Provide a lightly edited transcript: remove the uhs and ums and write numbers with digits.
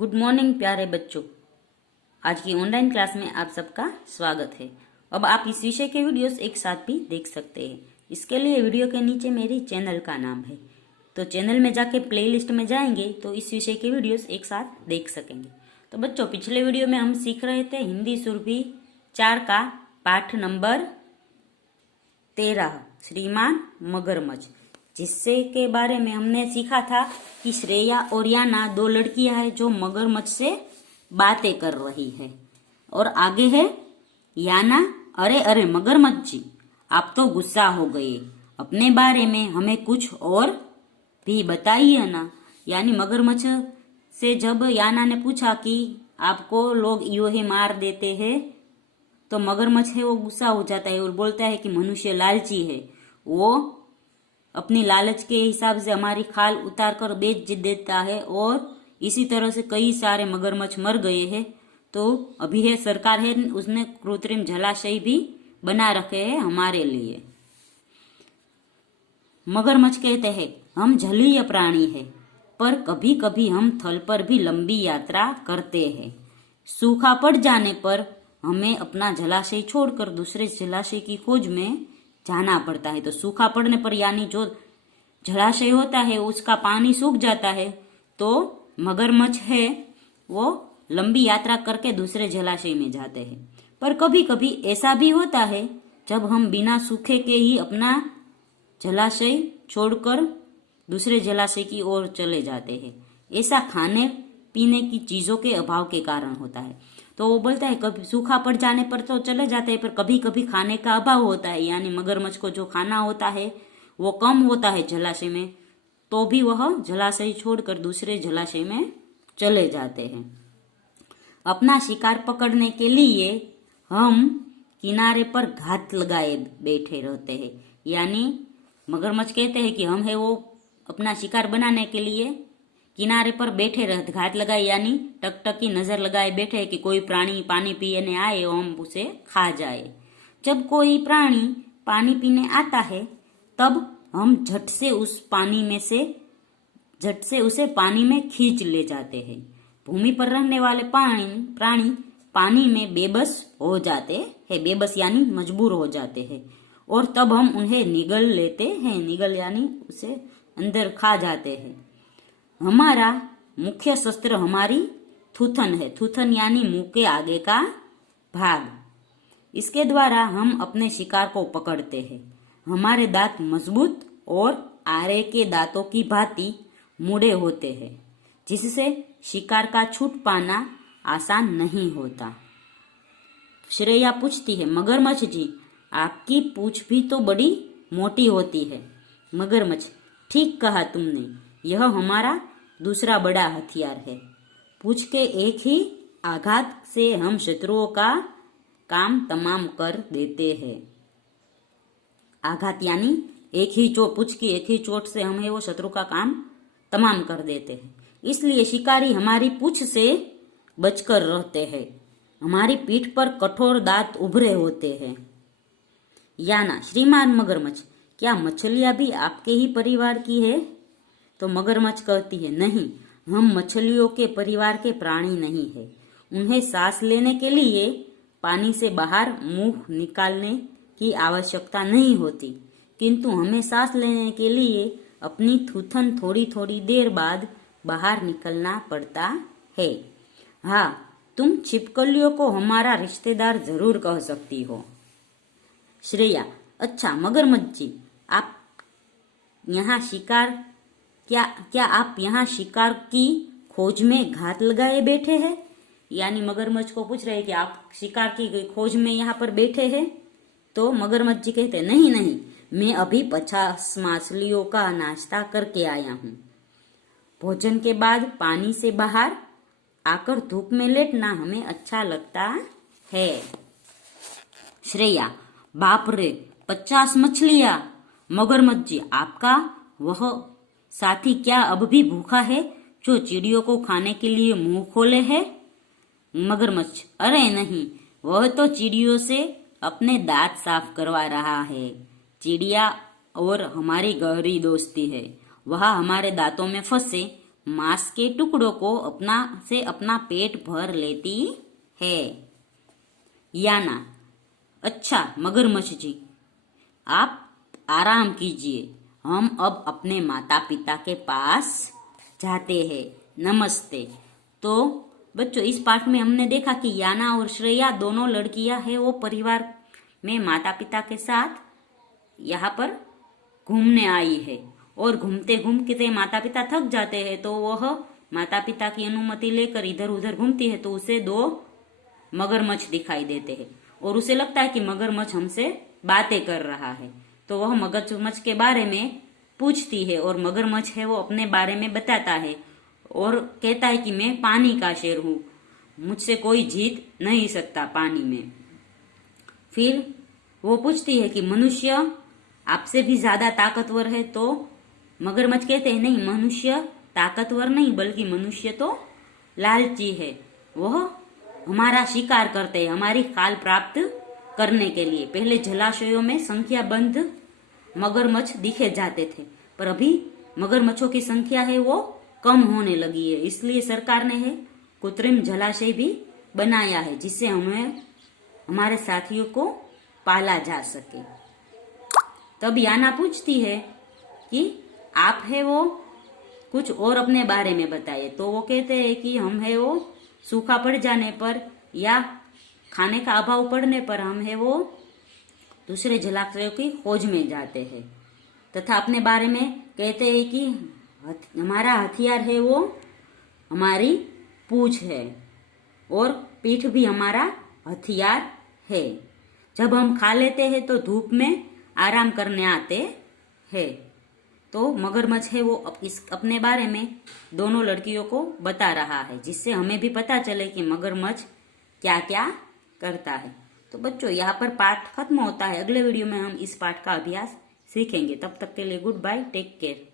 Good morning प्यारे बच्चों। आज की ऑनलाइन क्लास में आप सबका स्वागत है। अब आप इस विषय के वीडियोस एक साथ भी देख सकते हैं। इसके लिए वीडियो के नीचे मेरी चैनल का नाम है, तो चैनल में जाके प्लेलिस्ट में जाएंगे तो इस विषय के वीडियोस एक साथ देख सकेंगे। तो बच्चों, पिछले वीडियो में हम सीख रहे थे हिंदी सुरभि 4 का पाठ नंबर 13 श्रीमान मगरमच्छ, जिससे के बारे में हमने सीखा था कि श्रेया और याना 2 लड़कियां हैं जो मगरमच्छ से बातें कर रही है। और आगे है याना, अरे अरे मगरमच्छ जी, आप तो गुस्सा हो गए, अपने बारे में हमें कुछ और भी बताइए ना। यानी मगरमच्छ से जब याना ने पूछा कि आपको लोग यूं ही मार देते हैं, तो मगरमच्छ है वो गुस्सा हो जाता है और बोलता है कि मनुष्य लालची है, वो अपनी लालच के हिसाब से हमारी खाल उतार कर बेच देता है और इसी तरह से कई सारे मगरमच्छ मर गए हैं। तो अभी है सरकार है उसने कृत्रिम जलाशय भी बना रखे हैं हमारे लिए। मगरमच्छ कहते हैं, हम जलीय प्राणी है, पर कभी कभी हम थल पर भी लंबी यात्रा करते हैं। सूखा पड़ जाने पर हमें अपना जलाशय छोड़कर दूसरे जलाशय की खोज में जाना पड़ता है। तो सूखा पड़ने पर यानी जो जलाशय होता है उसका पानी सूख जाता है, तो मगरमच्छ है वो लंबी यात्रा करके दूसरे जलाशय में जाते हैं। पर कभी कभी ऐसा भी होता है जब हम बिना सूखे के ही अपना जलाशय छोड़कर दूसरे जलाशय की ओर चले जाते हैं। ऐसा खाने पीने की चीजों के अभाव के कारण होता है। तो वो बोलता है कभी सूखा पड़ जाने पर तो चले जाते हैं, पर कभी कभी खाने का अभाव होता है, यानी मगरमच्छ को जो खाना होता है वो कम होता है जलाशय में, तो भी वह जलाशय छोड़कर दूसरे जलाशय में चले जाते हैं। अपना शिकार पकड़ने के लिए हम किनारे पर घात लगाए बैठे रहते हैं। यानी मगरमच्छ कहते हैं कि हम है वो अपना शिकार बनाने के लिए किनारे पर बैठे रहते, घात लगाए यानी टकटकी नजर लगाए बैठे हैं कि कोई प्राणी पानी पीने आए और हम उसे खा जाए। जब कोई प्राणी पानी पीने आता है तब हम झट से उसे पानी में खींच ले जाते हैं। भूमि पर रहने वाले प्राणी पानी में बेबस हो जाते हैं, बेबस यानी मजबूर हो जाते हैं, और तब हम उन्हें निगल लेते हैं। निगल यानी उसे अंदर खा जाते हैं। हमारा मुख्य शस्त्र हमारी थूथन है। थूथन यानी मुंह के आगे का भाग। इसके द्वारा हम अपने शिकार को पकड़ते हैं। हमारे दांत मजबूत और आरे के दांतों की भांति मुड़े होते हैं, जिससे शिकार का छूट पाना आसान नहीं होता। श्रेया पूछती है, मगरमच्छ जी, आपकी पूंछ भी तो बड़ी मोटी होती है। मगरमच्छ, ठीक कहा तुमने, यह हमारा दूसरा बड़ा हथियार है। पूंछ के एक ही आघात से हम शत्रुओं का काम तमाम कर देते हैं। आघात यानी एक ही चोट, पूंछ की एक ही चोट से हम है वो शत्रु का काम तमाम कर देते हैं। इसलिए शिकारी हमारी पूंछ से बचकर रहते हैं। हमारी पीठ पर कठोर दांत उभरे होते हैं। याना, श्रीमान मगरमच्छ, क्या मछलियां भी आपके ही परिवार की है? तो मगरमच्छ कहती है, नहीं, हम मछलियों के परिवार के प्राणी नहीं है। उन्हें सांस लेने के लिए पानी से बाहर मुंह निकालने की आवश्यकता नहीं होती, किंतु हमें सांस लेने के लिए अपनी थूथन थोड़ी थोड़ी देर बाद बाहर निकलना पड़ता है। हाँ, तुम छिपकलियों को हमारा रिश्तेदार जरूर कह सकती हो। श्रेया, अच्छा मगरमच्छ जी, आप यहाँ शिकार क्या आप यहाँ शिकार की खोज में घात लगाए बैठे हैं? यानी मगरमच्छ को पूछ रहे हैं कि आप शिकार की खोज में यहाँ पर बैठे हैं? तो मगरमच्छ जी कहते हैं, नहीं नहीं, मैं अभी 50 मछलियों का नाश्ता करके आया हूँ। भोजन के बाद पानी से बाहर आकर धूप में लेटना हमें अच्छा लगता है। श्रेया, बाप रे, 50 मछलियां! मगरमच्छ जी, आपका वह साथी क्या अब भी भूखा है जो चिड़ियों को खाने के लिए मुंह खोले है? मगरमच्छ, अरे नहीं, वह तो चिड़ियों से अपने दांत साफ करवा रहा है। चिड़िया और हमारी गहरी दोस्ती है, वह हमारे दांतों में फंसे मांस के टुकड़ों को अपना पेट भर लेती है। याना, अच्छा मगरमच्छ जी, आप आराम कीजिए, हम अब अपने माता पिता के पास जाते हैं, नमस्ते। तो बच्चों, इस पाठ में हमने देखा कि याना और श्रेया दोनों लड़कियां हैं, वो परिवार में माता पिता के साथ यहाँ पर घूमने आई है। और घूमते घूमते माता पिता थक जाते हैं तो वह माता पिता की अनुमति लेकर इधर उधर घूमती है, तो उसे 2 मगरमच्छ दिखाई देते हैं और उसे लगता है कि मगरमच्छ हमसे बातें कर रहा है। तो वह मगरमच्छ के बारे में पूछती है और मगरमच्छ है वो अपने बारे में बताता है और कहता है कि मैं पानी का शेर हूँ, मुझसे कोई जीत नहीं सकता पानी में। फिर वो पूछती है कि मनुष्य आपसे भी ज्यादा ताकतवर है? तो मगरमच्छ कहते हैं, नहीं, मनुष्य ताकतवर नहीं, बल्कि मनुष्य तो लालची है, वह हमारा शिकार करते हैं हमारी खाल प्राप्त करने के लिए। पहले जलाशयों में संख्याबंध मगरमच्छ दिखे जाते थे, पर अभी मगरमच्छों की संख्या है वो कम होने लगी है, इसलिए सरकार ने है कृत्रिम जलाशय भी बनाया है, जिससे हमें हमारे साथियों को पाला जा सके। तब याना पूछती है कि आप है वो कुछ और अपने बारे में बताइए। तो वो कहते हैं कि हम है वो सूखा पड़ जाने पर या खाने का अभाव पड़ने पर हम है वो दूसरे जलाशयों की खोज में जाते हैं, तथा अपने बारे में कहते हैं कि हमारा हथियार है वो हमारी पूंछ है और पीठ भी हमारा हथियार है। जब हम खा लेते हैं तो धूप में आराम करने आते हैं। तो मगरमच्छ है वो अपने बारे में दोनों लड़कियों को बता रहा है, जिससे हमें भी पता चले कि मगरमच्छ क्या क्या करता है। तो बच्चों, यहाँ पर पाठ खत्म होता है। अगले वीडियो में हम इस पाठ का अभ्यास सीखेंगे। तब तक के लिए गुड बाय, टेक केयर।